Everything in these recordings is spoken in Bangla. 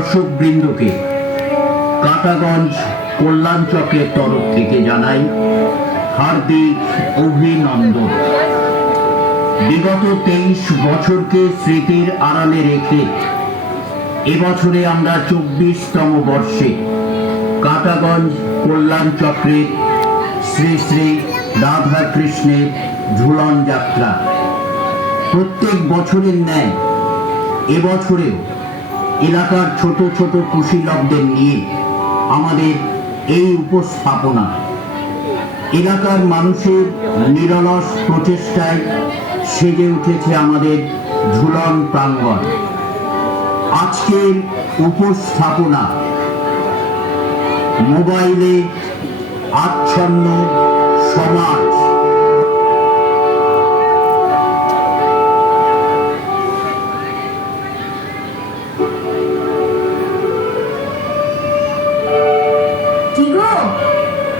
দর্শক বৃন্দকে কাটাগঞ্জ কল্যাণ চক্রের তরফ থেকে জানাই হার্দিক অভিনন্দন। বিগত 23 বছরকে স্মৃতির আড়ালে রেখে এবছরে আমরা 24তম বর্ষে কাটাগঞ্জ কল্যাণ চক্রের শ্রী শ্রী রাধা কৃষ্ণের ঝুলন যাত্রা প্রত্যেক বছরের ন্যায় এবছরেও এলাকার ছোট ছোট কুশীলবদের নিয়ে আমাদের এই উপস্থাপনা এলাকার মানুষের নিরলস প্রচেষ্টায় সেজে উঠেছে আমাদের ঝুলন প্রাঙ্গণ। আজকের উপস্থাপনা মোবাইলে আচ্ছন্ন সমাজ।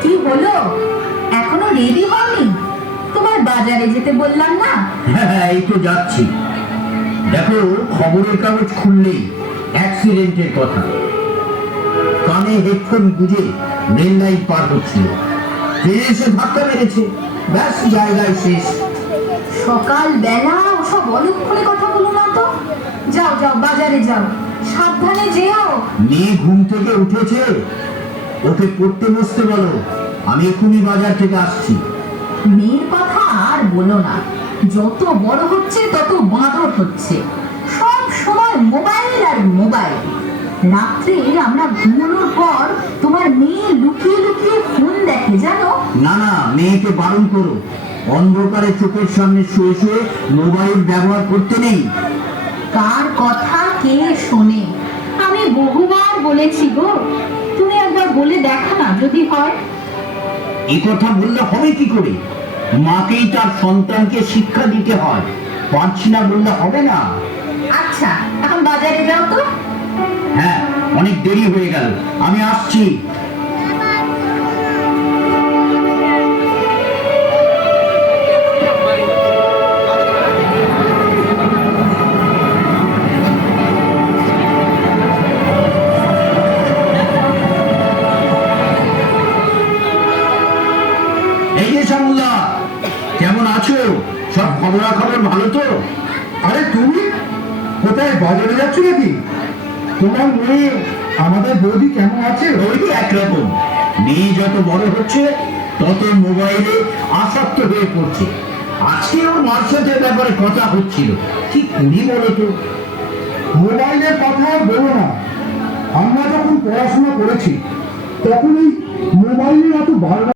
কি হলো, এখনো রেডি হয়নি? তোমার বাজারে যেতে বললাম না? হ্যাঁ, এই তো যাচ্ছি। দেখো, খবরের কাগজ খুললেই অ্যাক্সিডেন্টের কথা। কানে হেডফোন গুঁজে রেল লাইন পার হচ্ছিল, ট্রেন এসে ধাক্কা মেরেছে, ব্যাস জায়গায় শেষ। সকাল বেলা ওসব অলক্ষণে কথা বলো না তো। যাও যাও, বাজারে যাও, সাবধানে যেও। মেয়ে ঘুম থেকে উঠেছে, ওকে পড়তে বসতে বলো, আমি এখনই বাজার থেকে আসছি। মেয়ের কথা আর বলো না, যত বড় হচ্ছে তত বাঁদর হচ্ছে, সব সময় মোবাইল আর মোবাইল। রাত্রে আমরা ঘুমানোর পর তোমার মেয়ে লুকিয়ে লুকিয়ে ফোন দেখে, জানো? না না, মেয়েকে বারণ করো, অন্ধকারে চোখের সামনে শুয়ে শুয়ে মোবাইল ব্যবহার করতে নেই। কার কথা কে শোনে? আমি বহুবার বলেছি গো, তুমি একবার বলে দেখো না যদি হয়। এই কথা বললে হবে কি করে? মাকেই তার সন্তানকে শিক্ষা দিতে হয়, পারছি না বললে হবে না। আচ্ছা, এখন বাজারে যাও তো। হ্যাঁ, অনেক দেরি হয়ে গেল, আমি আসছি। এই যে শ্যামলা, কেমন আছো? সব খবরাখবর ভালো তো? আরে তুমি কোথায়, বাজারে যাচ্ছ নাকি? তোমার মেয়ে আমাদের বৌদি কেমন আছে? ওই একরকম, মেয়ে যত বড় হচ্ছে তত মোবাইলে আসক্ত হয়ে পড়ছে। আজকে ওর মার সাথে ব্যাপারে কথা হচ্ছিল, কি করি বলো তো? মোবাইলের কথা বলো না। আমরা যখন পড়াশোনা করেছি তখন এই মোবাইলের এত বারবার